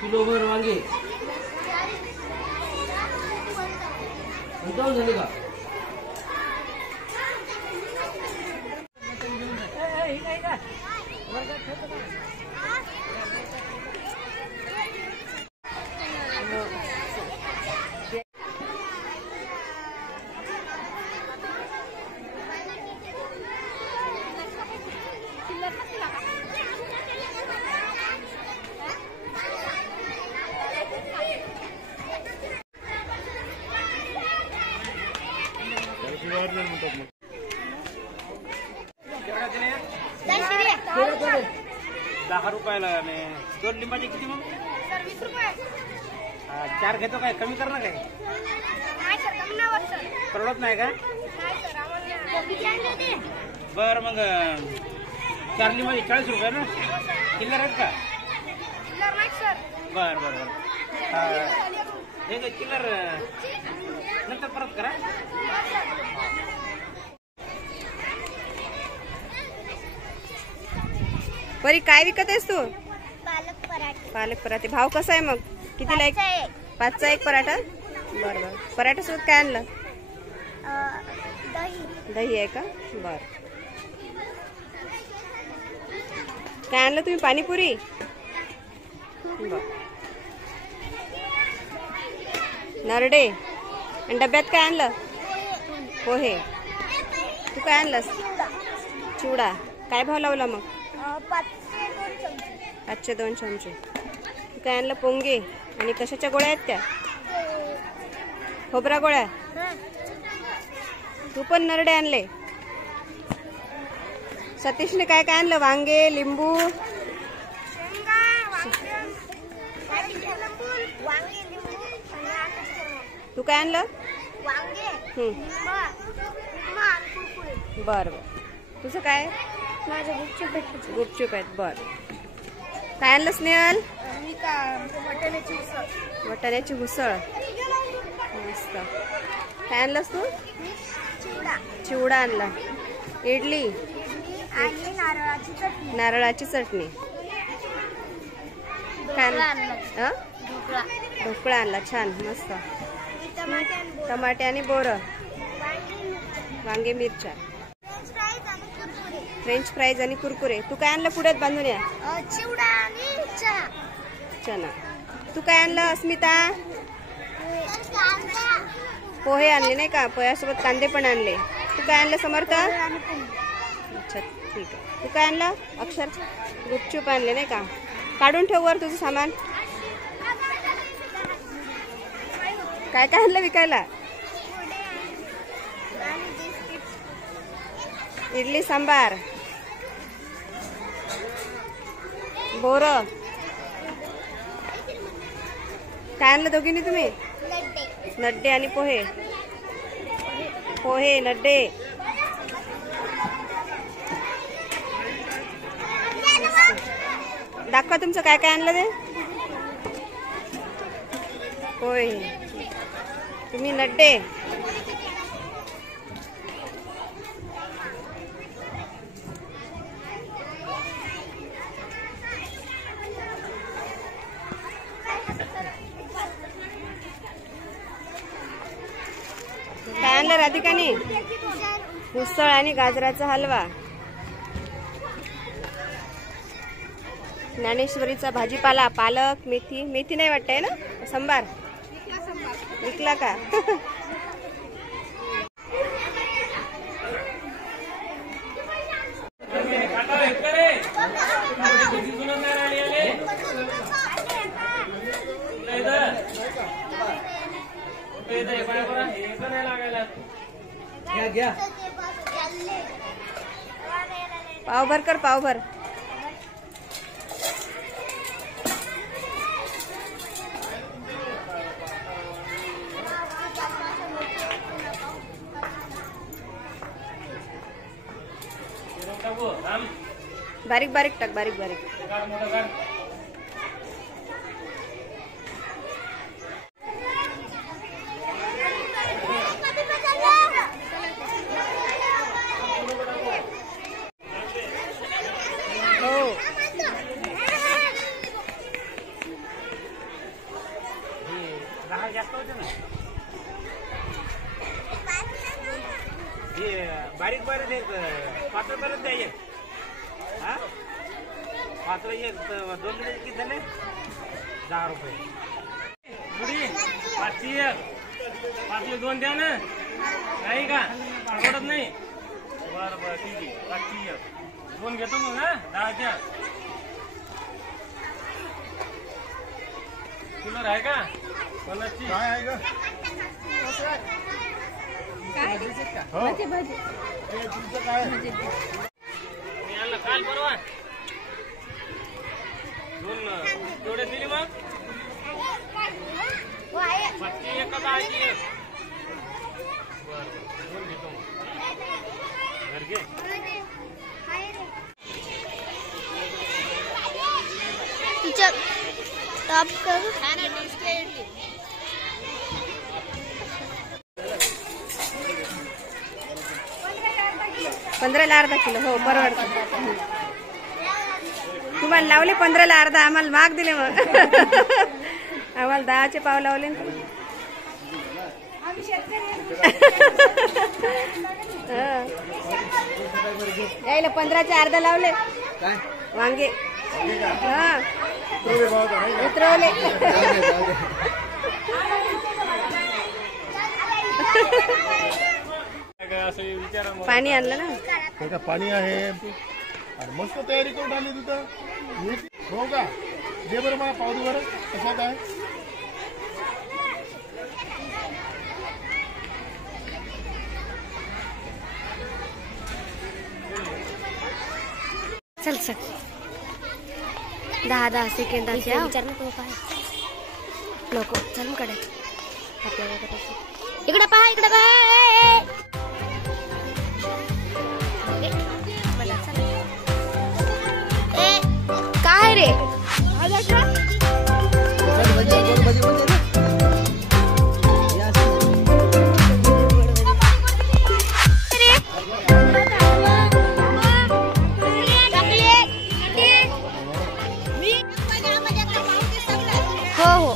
किलोभर वांगे जाऊ झाले का? ₹10 आणि 2 लिंबाचे किती मग? सर 20 रुपये. 4 घेतो काय? कमी कर ना काय? नाही सर, कमी नाही होत सर. परवडत नाही का? नाही सर, आम्हाला बरं मग 4 लिंबाचे 40 रुपये ना? चिल्लर आहेत का? चिल्लर नाही सर. बरं बरं बरं. हे चिल्लर नंतर परत करा. परी काय विकत आहेस तू? पालक पराठे. पालक पराठे. भाव कसा आहे मग? कितीला एक? 5चा एक पराठा. बरं बरं. पराठा सोबत काय आणलं? दही. दही आहे का? बर. काय आणलं तुम्ही? पाणीपुरी. बर. नरडे. आणि डब्यात काय आणलं? पोहे. तू काय आणलंस? चिवडा. काय भाव लावला मग? 5चे 2 चमचे. तू काय आणलं? पोंगे. आणि कशाच्या गोळ्या आहेत त्या? खोबरा गोळ्या. तू पण नरडे आणले. सतीशने काय काय आणलं? वांगे, लिंबू. तू काय आणलं? वांगे. बर बर. तुझं काय? माझं गुपचूप. गुपचूप आहेत. बर. काय आणलं स्नेहल? मी का वाटाण्याची उसळ. वाटाण्याची उसळ. मस्त. काय आणलंस तू? चिवडा. चिवडा आणला. इडली. आणि नारळाची चटणी. नारळाची चटणी. काय ढोकळा. ढोकळा आणला. छान मस्त. टमाटे आणि बोरं. वांगे, मिरच्या. फ्रेंच फ्राईज आणि कुरकुरे. तू काय आणलं? पुढ्यात बांधून या. चिवडा आणि चहा. चना. तू काय आणलं अस्मिता? पोहे आणले नाही का? पोह्यासोबत कांदे पण आणले. तू काय आणलं समर्थ? अच्छा ठीक आहे. तू काय आणलं अक्षर? गुपचूप आणले नाही का? काढून ठेव वर तुझं सामान. काय काय आणलं विकायला? इडली सांबार. बोरं. काय आणलं दोघींनी तुम्ही? नड्डे आणि पोहे. पोहे नड्डे. दाखवा तुमचं काय काय आणलं ते. पोहे. तुम्ही नड्डे. काय आणलं राधिकाने? उसळ आणि गाजराचा हलवा. ज्ञानेश्वरीचा भाजीपाला. पालक, मेथी. मेथी नाही वाटतंय ना? सांबार विकला का? पावभर कर. पावभर. बारीक बारीक टाक. बारीक बारीक. हा 5 एक 2 मिनिट किती झाले 10 रुपये पुढे 5ची एक 5 2 द्या ना नाही का आवडत नाही बरं बरं ठीक आहे 5ची एक 2 घेतो मग हा 10च्या किलो आहे का 50ची काय आहे ग हो ते तुमचं काय मी आणलं काल परवा 2 तेवढे दिली मग 5ची एक का 10ची एक बरं 2 घेतो मग घर घे तुझं टॉप कर 15ला अर्धा किलो हो परवडतं तुम्हाला लावले 15ला अर्धा आम्हाला माग दिले मग आम्हाला 10चे पाव लावले ना यायला 15चे अर्धा लावले काय वांगे हा भाव उतरवले असं विचारा मग पाणी आणलं ना त्याचं पाणी आहे आणि मस्त तयारी करून आली तिथं हो का दे बरं मला पावडी बरं कशात आहे चल चल 10 सेकंदाच्या विचार नको काय नको चल कडे इकडे पहा काय रे हो हो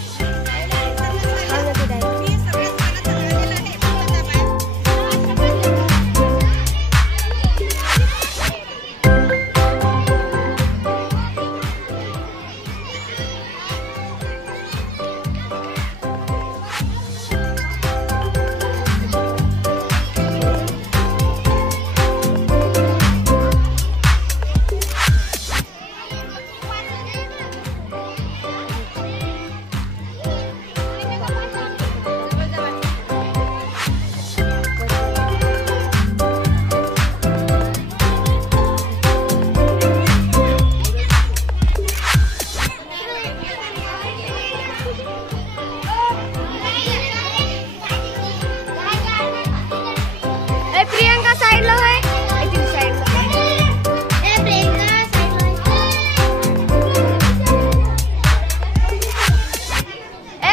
प्रियंका साइड लो है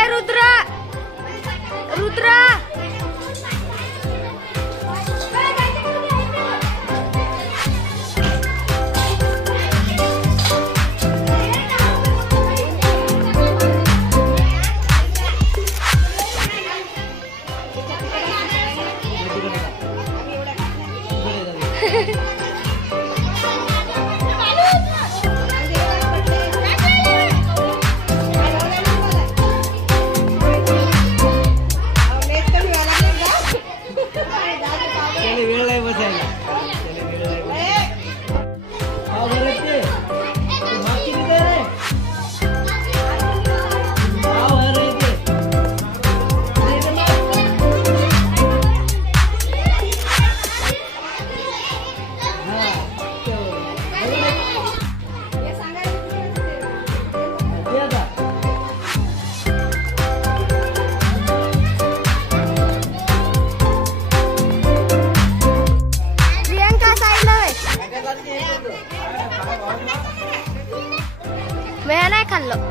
रुद्रा मैं नहीं खाल्लो